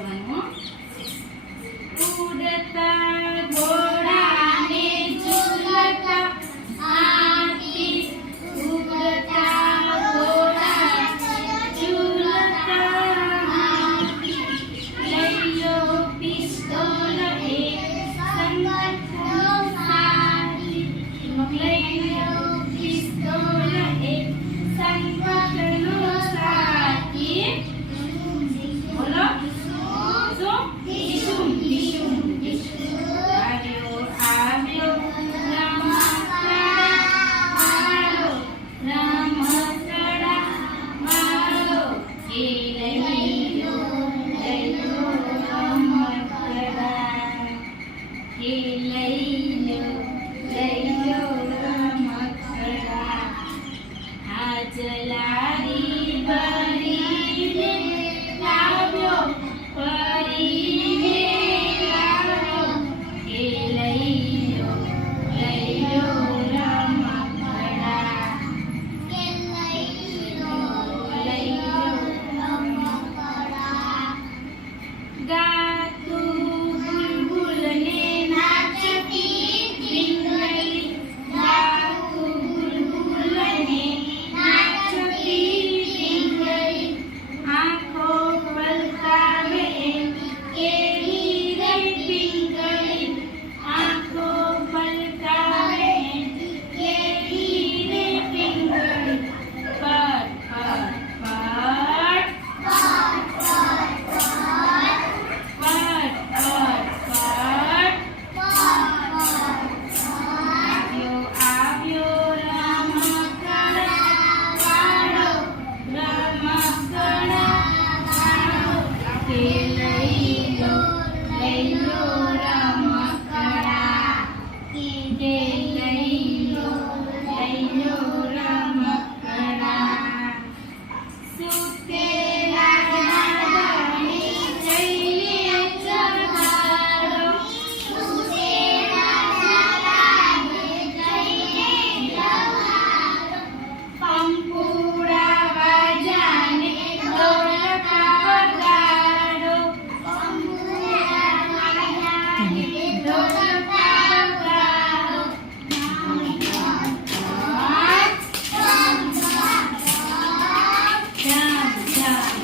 બેસવાનું. ઉડતા ઘોડાને ઝૂલતા હાથી, ઉડતા ઘોડા ઝૂલતા હાથી, લઈ લો પિસ્તોલ એક સંકટનો સાથી, લઈ લો પિસ્તોલ એક સંકટનો સાથી. બોલો શું? ડીશું ડીશું આવ્યો આવ્યો રમકડા વાળો, રમકડા વાળો, એ લઈ લો રમકડા, એ લઈ લો રમકડા. આજ લારી ભરીને લાવ્યો, ભરીને લાવ્યો, એ લઈ લો રમકડા, એ લઈ લો રમકડા. ગાતું બુલબુલને નાચતી પિંગળી, ગાતું બુલબુલને નાચતી પિંગળી, આંખો પલકાવે કેવી રે પિંગળી, આંખો પલકાવે કેવી રે પિંગળી. પટ પટ આવ્યો રમકડા વાળો, રમકડા વાળો, એ લઈ લો રમકડા, એ લઈ લો રમકડા. સુતેલા દાદાને જઈને જગાડો, સુતેલા દાદાને જઈને જગાડો, પંખુડા વાજાને ઢોલકા વગાડો, પંખુડા વાજાને ઢોલકા વગાડો. ધમ ધમ